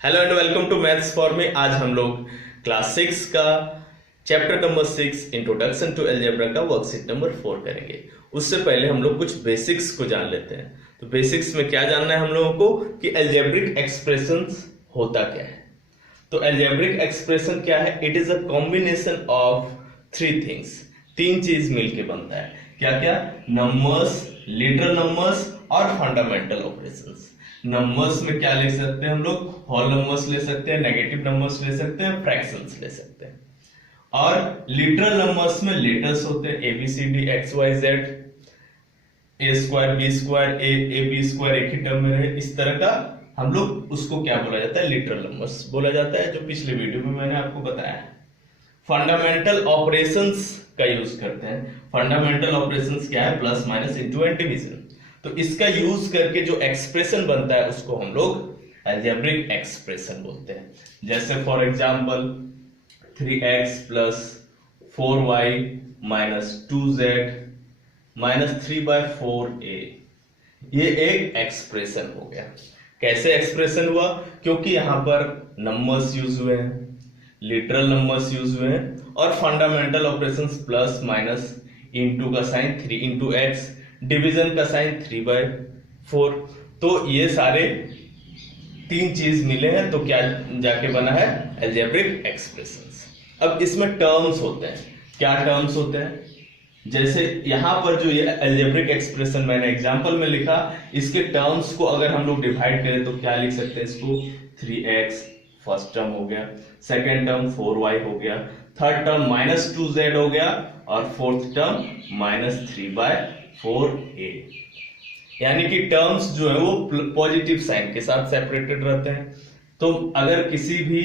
Hello and welcome to maths for me. आज हम लोग क्लास 6 का chapter number 6 introduction to algebra का वर्कशीट नंबर 4 करेंगे। उससे पहले हम लोग कुछ बेसिक्स को जान लेते हैं। तो बेसिक्स में क्या जानना है हम लोगों को कि अलजेब्रिक एक्सप्रेशंस होता क्या है। तो अलजेब्रिक एक्सप्रेशन क्या है? It is a combination of three things. तीन चीज मिलके बनता है। क्या क्या? नंबर्स, लिटरल नंबर्स और फंडामेंटल ऑपरेशंस। नंबर्स में क्या ले सकते हैं हम लोग? होल नंबर्स ले सकते हैं, नेगेटिव नंबर्स ले सकते हैं, फ्रैक्शंस ले सकते हैं। और लिटरल नंबर्स में लेटर्स होते हैं A B C D X Y Z, A square B square, A B square एक ही टर्म में रहे, इस तरह का हम लोग उसको क्या बोला जाता है? लिटरल नंबर्स बोला जाता है, जो पिछले वीडियो में मैंने आपको बताया है। फंडामेंटल ऑपरेशंस का यूज करते हैं। फंडामेंटल ऑपरेशंस क्या है? Plus minus into and division. तो इसका यूज करके जो एक्सप्रेशन बनता है उसको हम लोग अलजेब्रिक एक्सप्रेशन बोलते हैं। जैसे for example 3x plus 4y minus 2z minus 3/4a, ये एक एक्सप्रेशन हो गया। कैसे एक्सप्रेशन हुआ? क्योंकि यहां पर नंबर्स यूज हुए हैं, लिटरल नंबर्स यूज हुए हैं और fundamental operations plus minus, into का साइन 3 इंटू एक्स, डिवीजन का साइन 3/4। तो ये सारे तीन चीज मिले हैं तो क्या जाके बना है? Algebraic expressions. अब इसमें टर्म्स होते हैं। क्या टर्म्स होते हैं? जैसे यहां पर जो ये अलजेब्रिक एक्सप्रेशन मैंने एग्जांपल में लिखा, इसके टर्म्स को अगर हम लोग डिवाइड करें तो क्या लिख सकते हैं इसको? 3x फर्स्ट टर्म हो गया, सेकेंड टर्म 4y हो गया, थर्ड टर्म माइनस 2z हो गया और फोर्थ टर्म माइनस 3/4a। यानी कि टर्म्स जो है वो पॉजिटिव साइन के साथ सेपरेटेड रहते हैं। तो अगर किसी भी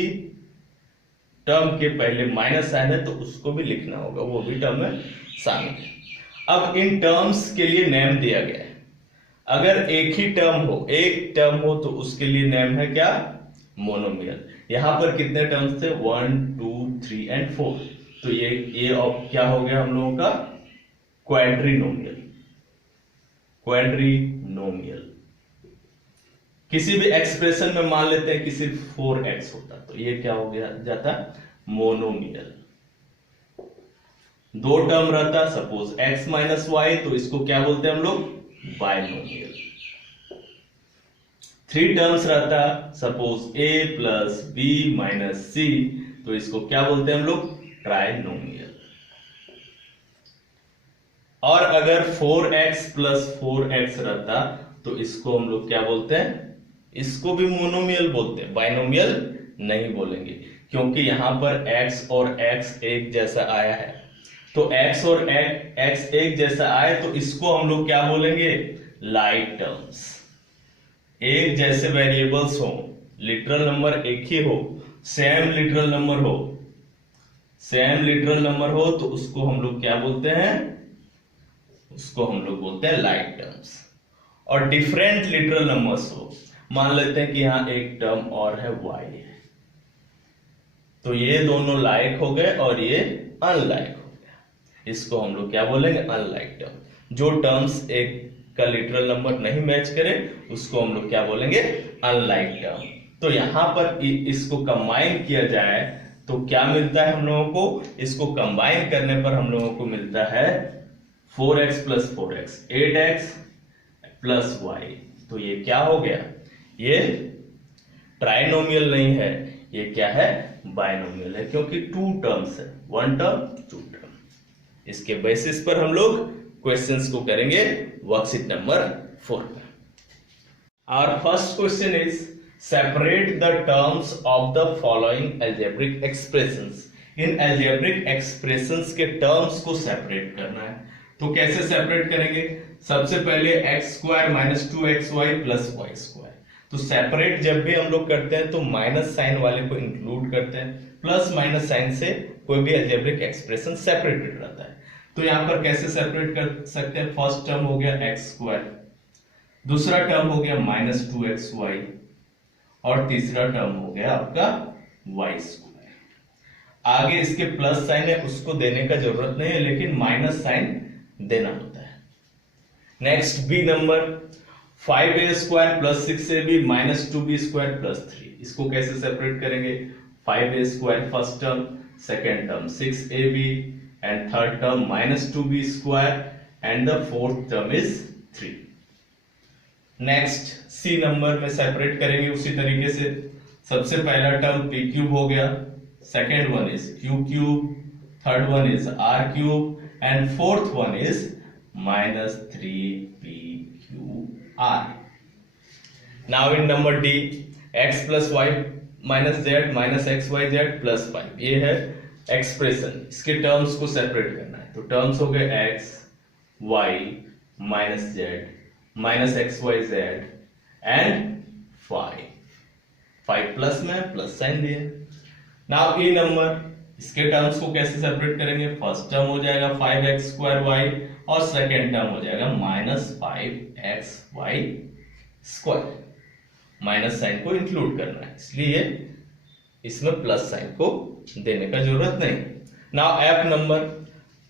टर्म के पहले माइनस साइन है तो उसको भी लिखना होगा, वो भी टर्म में शामिल है। अब इन टर्म्स के लिए नेम दिया गया है। अगर एक ही टर्म हो तो उसके लिए नेम है क्या? मोनोमियल। यहां पर कितने टर्म्स थे? 1 2 3 एंड 4। तो ये क्या हो गया हम लोगों का? क्वाड्रिनोमियल। क्वाड्रिनोमियल। किसी भी एक्सप्रेशन में मान लेते हैं कि सिर्फ 4x होता तो ये क्या हो गया जाता? मोनोमियल। दो टर्म रहता, सपोज x माइनस वाई, तो इसको क्या बोलते हैं हम लोग? बायनोमियल। 3 टर्म्स रहता, suppose a plus b minus c, तो इसको क्या बोलते हैं हम लोग? ट्राइनोमियल। और अगर 4x प्लस 4x रहता तो इसको हम लोग क्या बोलते हैं? इसको भी मोनोमियल बोलते हैं, बाइनोमियल नहीं बोलेंगे, क्योंकि यहां पर x और x एक जैसा आया है। तो x और x एक जैसा आए तो इसको हम लोग क्या बोलेंगे? Like terms. एक जैसे वेरिएबल्स हो, लिटरल नंबर एक ही हो, सेम लिटरल नंबर हो तो उसको हम लोग क्या बोलते हैं? उसको हम लोग बोलते हैं लाइक टर्म्स। और डिफरेंट लिटरल नंबर्स हो, मान लेते हैं कि यहां एक टर्म और है y है, तो ये दोनों लाइक हो गए और ये अनलाइक हो गया, इसको हम लोग क्या बोलेंगे? Unlike term. जो टर्म्स एक का लिटरल नंबर नहीं मैच करे उसको हम लोग क्या बोलेंगे? Unlike term. तो यहां पर इसको कंबाइन किया जाए तो क्या मिलता है हम लोगों को? इसको कंबाइन करने पर हम लोगों को मिलता है 4x plus 4x, 8x plus y। तो ये क्या हो गया? ये ट्राइनोमियल नहीं है, ये क्या है? बाइनोमियल है, क्योंकि 2 टर्म्स है, 1 टर्म 2 टर्म। इसके बेसिस पर हम लोग क्वेश्चंस को करेंगे वर्कशीट नंबर 4 में। Our first question is separate the terms of the following algebraic expressions. इन अलजेब्रिक एक्सप्रेशंस के टर्म्स को सेपरेट करना है। तो कैसे सेपरेट करेंगे? सबसे पहले x square minus 2xy plus Y square. तो सेपरेट जब भी हम लोग करते हैं तो माइनस साइन वाले को इंक्लूड करते हैं, प्लस माइनस साइन से कोई भी अलजेब्रिक एक्सप्रेशन सेपरेटेड रहता है। तो यहां पर कैसे सेपरेट कर सकते हैं? फर्स्ट टर्म हो गया x स्क्वायर, दूसरा टर्म हो गया माइनस 2xy और तीसरा टर्म हो गया आपका y स्क्वायर। आगे इसके प्लस साइन है, उसको देने का जरूरत नहीं है, लेकिन माइनस साइन देना होता है। Next B number, 5a² plus 6ab minus 2b² plus 3, इसको कैसे सेपरेट करेंगे? 5a² first term, second term 6ab and third term minus 2b² and the fourth term is 3। Next C number में separate करेंगे उसी तरीके से। सबसे पहला टर्म p क्यूब हो गया, second one is q cube, third one is r cube and fourth one is minus 3pqr। Now in number d, x plus Y minus Z minus X Y Z plus 5, ये है expression. इसके terms को separate करना है, तो terms हो गए x y minus Z minus X Y Z and 5 plus में प्लस साइन दिए। नाउ ये नंबर, इसके टर्म्स को कैसे सेपरेट करेंगे? फर्स्ट टर्म हो जाएगा 5x² और सेकेंड टर्म हो जाएगा माइनस 5xy²। माइनस साइन को इंक्लूड करना है, इसलिए इसमें प्लस साइन को देने का जरूरत नहीं। Now F number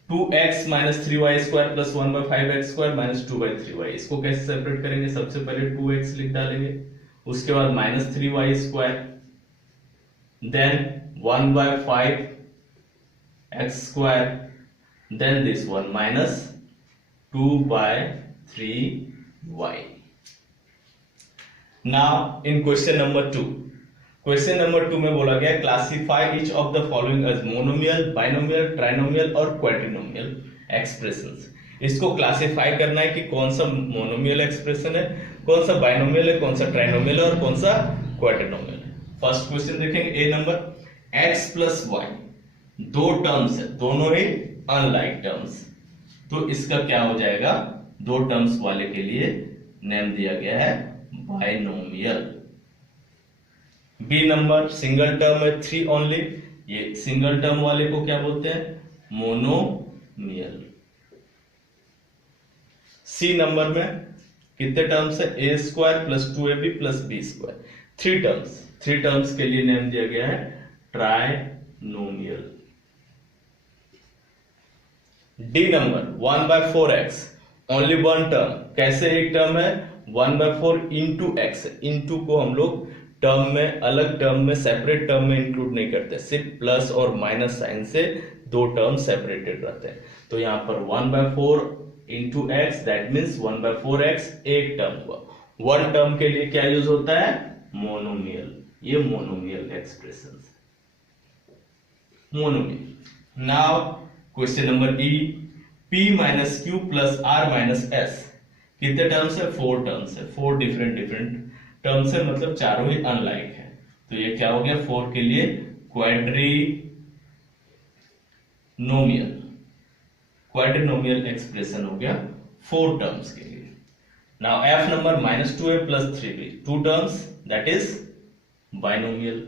2x minus 3y² plus 1/5x² minus 2/3y, इसको कैसे सेपरेट करेंगे? सबसे पहले 2x लिख डालेंगे, उसके बाद minus 3y², then 1/5x², then this one minus 2/3y। Now in question number 2, question number 2 में बोला गया classify each of the following as monomial, binomial, trinomial और क्वाड्रिनोमियल एक्सप्रेशंस। इसको क्लासिफाई करना है कि कौन सा मोनोमियल एक्सप्रेशन है, कौन सा बाइनोमियल है, कौन सा ट्राइनोमियल है और कौन सा क्वाड्रिनोमियल है। फर्स्ट क्वेश्चन देखेंगे, ए नंबर, x प्लस वाई दो टर्म्स है, दोनों ही अनलाइक टर्म्स, तो इसका क्या हो जाएगा? दो टर्म्स वाले के लिए नेम दिया गया है binomial. B number, single term है 3 ओनली, ये सिंगल टर्म वाले को क्या बोलते हैं? मोनोमियल। सी नंबर में कितने टर्म्स है? a² plus 2ab plus b², 3 terms के लिए नेम दिया गया है trinomial. D number 1/4x, only one term, कैसे एक टर्म है? 1/4 इंटू एक्स, इंटू को हम लोग टर्म में, अलग टर्म में, सेपरेट टर्म में इंक्लूड नहीं करते, सिर्फ प्लस और माइनस साइन से दो टर्म सेपरेटेड रहते हैं। तो यहां पर 1/4 into x, that means 1/4x एक टर्म हुआ। वन टर्म के लिए क्या यूज होता है? मोनोमियल। ये monomial expression, monomial. Now question number ई, p minus Q plus r minus S, कितने टर्म्स है? 4 टर्म्स है, 4 डिफरेंट टर्म्स है, मतलब चारों ही अनलाइक है। तो ये क्या हो गया? 4 के लिए क्वाड्रिनोमियल एक्सप्रेशन हो गया 4 टर्म्स के लिए। Now F number minus 2a plus 3b, 2 terms, that is binomial.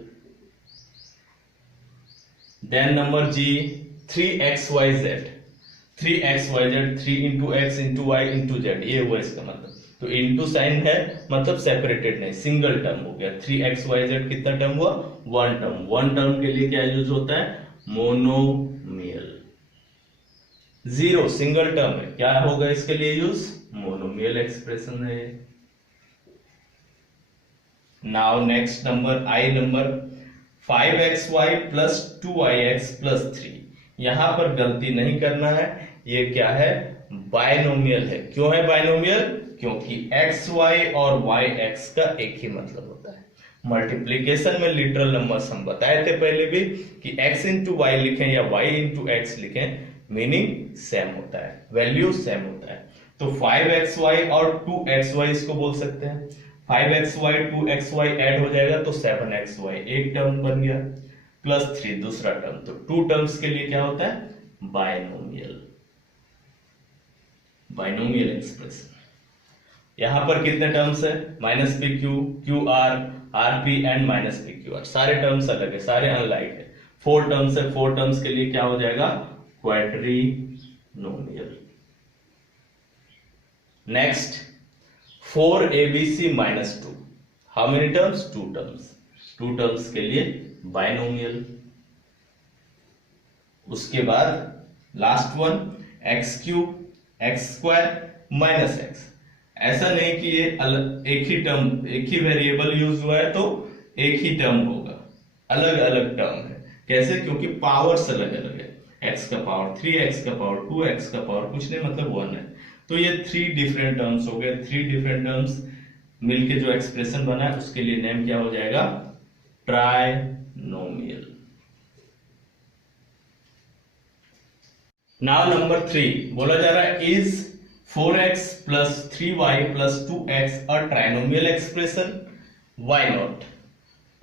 Then number G, 3xyz, 3 into X into Y into Z, ये हुआ इसका मतलब। तो इंटू साइन है मतलब सेपरेटेड नहीं, सिंगल टर्म हो गया। 3xyz कितना टर्म हुआ? One term. वन टर्म के लिए क्या यूज होता है? मोनोमियल। 0 सिंगल टर्म है, क्या होगा इसके लिए यूज? मोनोमियल एक्सप्रेशन है। नाउ नेक्स्ट नंबर, आई number, 5xy plus 2ix plus 3, यहां पर गलती नहीं करना है, ये क्या है? बाइनोमियल है। क्यों है बाइनोमियल? क्योंकि xy और yx का एक ही मतलब होता है। मल्टीप्लीकेशन में लिटरल नंबर्स हम बताए थे पहले भी कि x इंटू वाई लिखें या y इंटू एक्स लिखें, मीनिंग सेम होता है, वैल्यू सेम होता है। तो 5xy और 2xy इसको बोल सकते हैं। 5xy 2xy ऐड हो जाएगा तो 7xy एक टर्म बन गया, प्लस 3 दूसरा टर्म। तो 2 टर्म्स के लिए क्या होता है? बाइनोमियल। Binomial expression. यहां पर कितने टर्म्स है? Minus P Q, Q R, R P and minus P Q R, सारे टर्म्स अलग है, सारे अनलाइक है। 4 टर्म्स है, 4 टर्म्स के लिए क्या हो जाएगा? Quadrinomial. Next 4abc minus 2, how many terms? 2 terms. 2 terms के लिए बाइनोमियल। उसके बाद last one x³ x² minus x, ऐसा नहीं कि ये एक ही टर्म, एक ही वेरिएबल यूज हुआ है तो एक ही टर्म होगा, अलग अलग टर्म है। कैसे? क्योंकि पावर्स अलग अलग है, x का पावर 3, x का पावर 2, x का पावर कुछ नहीं मतलब 1 है। तो ये 3 डिफरेंट टर्म्स हो गए। 3 डिफरेंट टर्म्स मिलके जो एक्सप्रेशन बना है उसके लिए नेम क्या हो जाएगा? ट्राइनोमियल। नाउ नंबर 3 बोला जा रहा है is 4x plus 3y plus 2x a trinomial expression? Why not?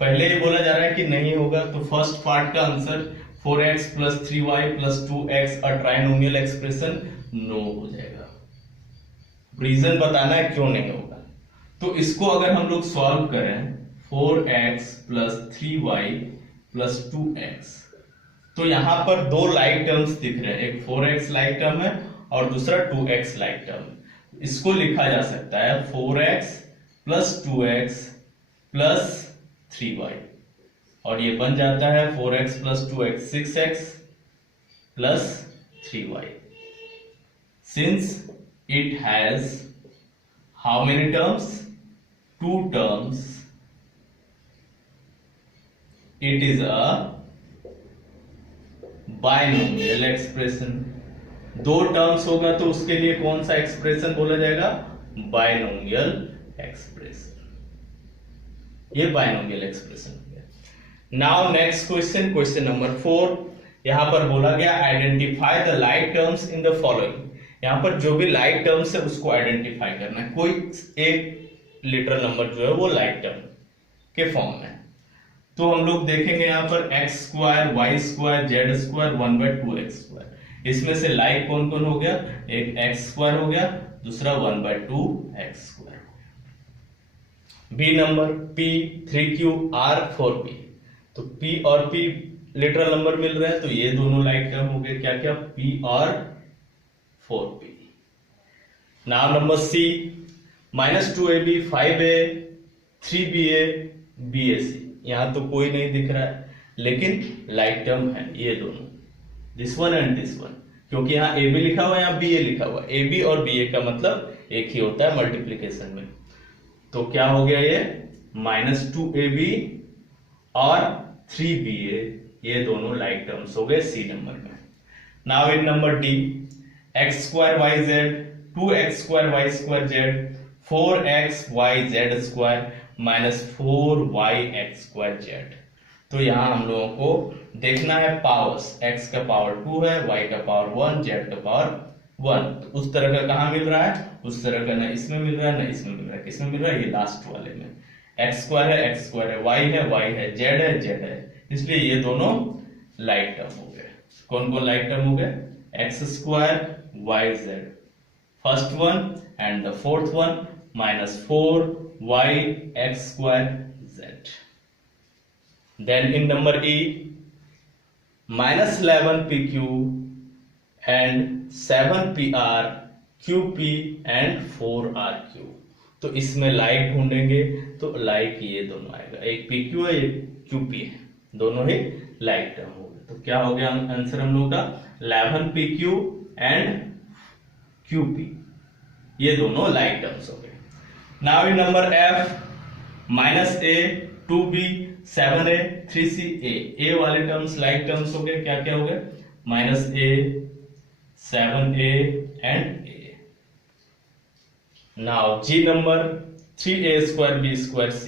पहले ही बोला जा रहा है कि नहीं होगा, तो फर्स्ट पार्ट का answer 4x plus 3y plus 2x अ ट्राइनोमियल एक्सप्रेशन नो हो जाएगा। रीजन बताना है क्यों नहीं होगा। तो इसको अगर हम लोग सॉल्व करें 4x plus 3y plus 2x, तो यहां पर दो लाइक टर्म्स दिख रहे हैं, एक 4x लाइक टर्म है और दूसरा 2x लाइक टर्म। इसको लिखा जा सकता है 4x plus 2x plus 3y, और ये बन जाता है 4x plus 2x 6x plus 3y। Since it has how many terms? 2 terms, it is a binomial expression. 2 terms होगा तो उसके लिए कौन सा एक्सप्रेशन बोला जाएगा? Binomial expression. ये बायनोमियल एक्सप्रेशन हो गया। Now next question, question number 4। यहां पर बोला गया identify the like terms in the following. यहां पर जो भी लाइक टर्म्स है उसको आइडेंटिफाई करना है। कोई एक लिटरल नंबर जो है वो लाइक टर्म के फॉर्म में। तो हम लोग देखेंगे यहाँ पर X square, Y square, Z square, 1/2 X square. इसमें से लाइक कौन कौन हो गया? एक एक्स स्क्वायर हो गया, दूसरा 1/2 एक्स स्क्वायर हो गया। B number p 3q r 4p। तो p और p लिटरल नंबर मिल रहे हैं तो ये दोनों लाइक टर्म हो गए। क्या क्या? p और 4p। Now number c -2ab 5a 3ba bac। यहां तो कोई नहीं दिख रहा है लेकिन लाइक टर्म है ये दोनों, this one and this one, क्योंकि यहाँ ए बी लिखा हुआ है, यहाँ बी ए लिखा हुआ है। ए बी और बी ए का मतलब एक ही होता है मल्टीप्लीकेशन में। तो क्या हो गया ये? -2ab और 3ba, ये दोनों लाइक टर्म्स हो गए सी नंबर में। Now in number D x² yz 2x² y² z 4x yz square -4y(x²z)। तो यहां हम लोगों को देखना है पावर्स, x का पावर 2 है, y का पावर 1, z का पावर 1। तो उस तरह का कहां मिल रहा है? उस तरह का ना इसमें मिल रहा है ना इसमें मिल रहा है। किसमें मिल रहा है? ये लास्ट वाले में। x² है, x² है, y है, y है, z है, z है। इसलिए ये दोनों लाइक टर्म हो गए। कौन कौन लाइक टर्म हो गए? x² yz first one and the fourth one -4y(x²z). Then in number E -11pq and 7pr qp and 4rq। तो इसमें लाइक ढूंढेंगे तो लाइक ये दोनों आएगा, एक pq है एक qp है, दोनों ही लाइक टर्म हो गए। तो क्या हो गया आंसर हम लोग का? 11pq एंड qp, ये दोनों लाइक टर्म्स हो गए। Now in number F -a 2b 7a 3c a वाले टर्म्स लाइक टर्म्स हो गए। क्या क्या हो गए? -a 7a and a। Now G number 3a² b² c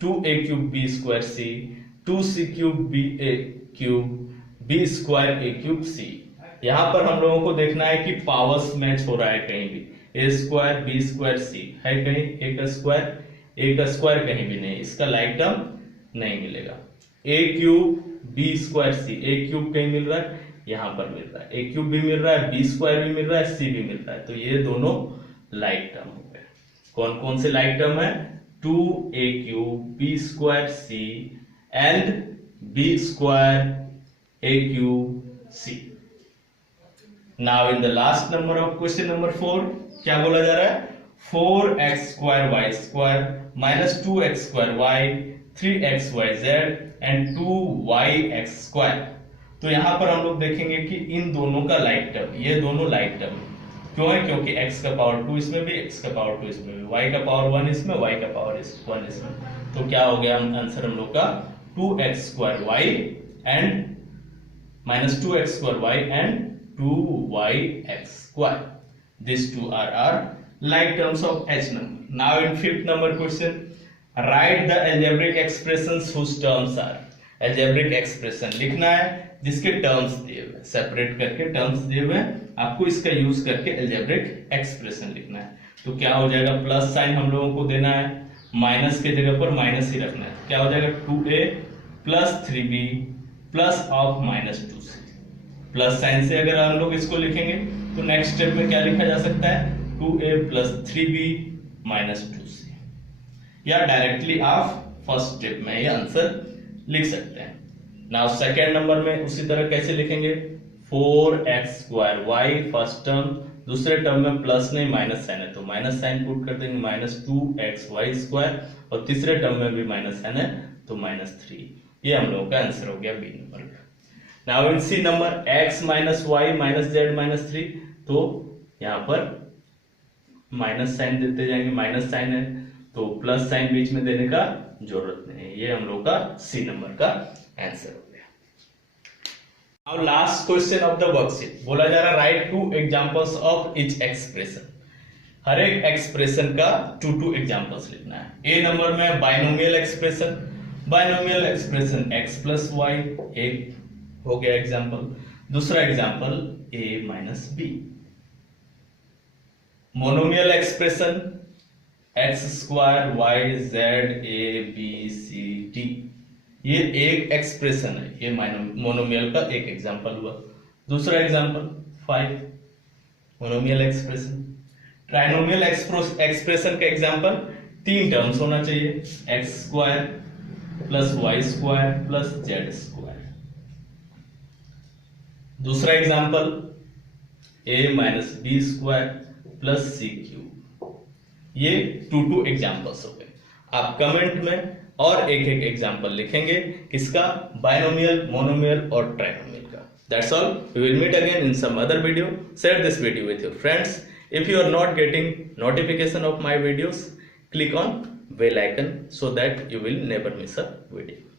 2a³ b² c 2c³ ba³ b² a³ c। यहां पर हम लोगों को देखना है कि पावर्स मैच हो रहा है कहीं भी। a² b² c है कहीं, a² कहीं भी नहीं, इसका लाइक टर्म नहीं मिलेगा। a³ b² c, a³ कहीं मिल रहा है, यहां पर मिल रहा है, a³ भी मिल रहा है, b² भी मिल रहा है, c भी मिल रहा है। तो ये दोनों लाइक टर्म हो गए। कौन कौन से लाइक टर्म है? 2a³ b² c and b² a³ c। Now in the last number of question number 4 क्या बोला जा रहा है? 4x² y² -2x² y 3xyz and 2yx²। तो यहां पर हम लोग देखेंगे कि इन दोनों का लाइक टर्म, ये दोनों लाइक टर्म, क्यों है? क्योंकि x का पावर 2 इसमें भी, x का पावर 2 इसमें भी, y का पावर 1 इसमें, y का पावर 1 इसमें। तो क्या हो गया आंसर हम लोग का 2x² and minus 2x² and 2yx². These two are like terms of h number. Now in fifth number question, write the algebraic expressions whose terms are. algebraic expression लिखना है जिसके टर्म्स दिए हुए, सेपरेट करके terms दिए हुए, आपको इसका यूज करके algebraic expression लिखना है। तो क्या हो जाएगा, प्लस साइन हम लोगों को देना है, माइनस के जगह पर माइनस ही रखना है। क्या हो जाएगा 2a plus 3b plus of minus 2c। Plus sign से अगर हम लोग इसको लिखेंगे तो नेक्स्ट स्टेप में क्या लिखा जा सकता है, 2a plus 3b minus 2c, या डायरेक्टली आप फर्स्ट स्टेप में ये आंसर लिख सकते हैं। नाउ सेकेंड नंबर में उसी तरह कैसे लिखेंगे, 4x² फर्स्ट टर्म, दूसरे टर्म में प्लस नहीं माइनस साइन है तो माइनस साइन पुट कर देंगे, माइनस 2xy², और तीसरे टर्म में भी माइनस साइन है तो माइनस 3। ये हम लोगों का आंसर हो गया बी नंबर का। Now in C number x minus Y minus Z minus 3, तो यहाँ पर माइनस साइन देते जाएंगे, माइनस साइन है तो प्लस साइन बीच में देने का जरूरत नहीं है। ये हम लोग का सी नंबर का आंसर हो गया। Now last question of the worksheet, बोला जा रहा right 2 examples of each expression. हर एक एक्सप्रेशन का 2 एग्जांपल्स लिखना है। ए नंबर में binomial expression, binomial expression x plus y एक हो गया एग्जांपल। दूसरा example a minus b. Monomial expression x² y z a b c d, ये एक एक्सप्रेशन है, ये मोनोमियल का एक एग्जांपल हुआ। दूसरा example 5 monomial expression. Trinomial expression का एग्जांपल 3 टर्म्स होना चाहिए, x² plus y² plus z²। दूसरा example a minus b² plus c³। ये 2 एग्जांपल्स हो गए। आप कमेंट में और एक एग्जांपल लिखेंगे, किसका, बाइनोमियल, मोनोमियल और ट्राइनोमियल का। That's all, we will meet again in some other video. Share this video with your friends. If you are not getting notification of my videos, click on bell icon so that you will never miss a video.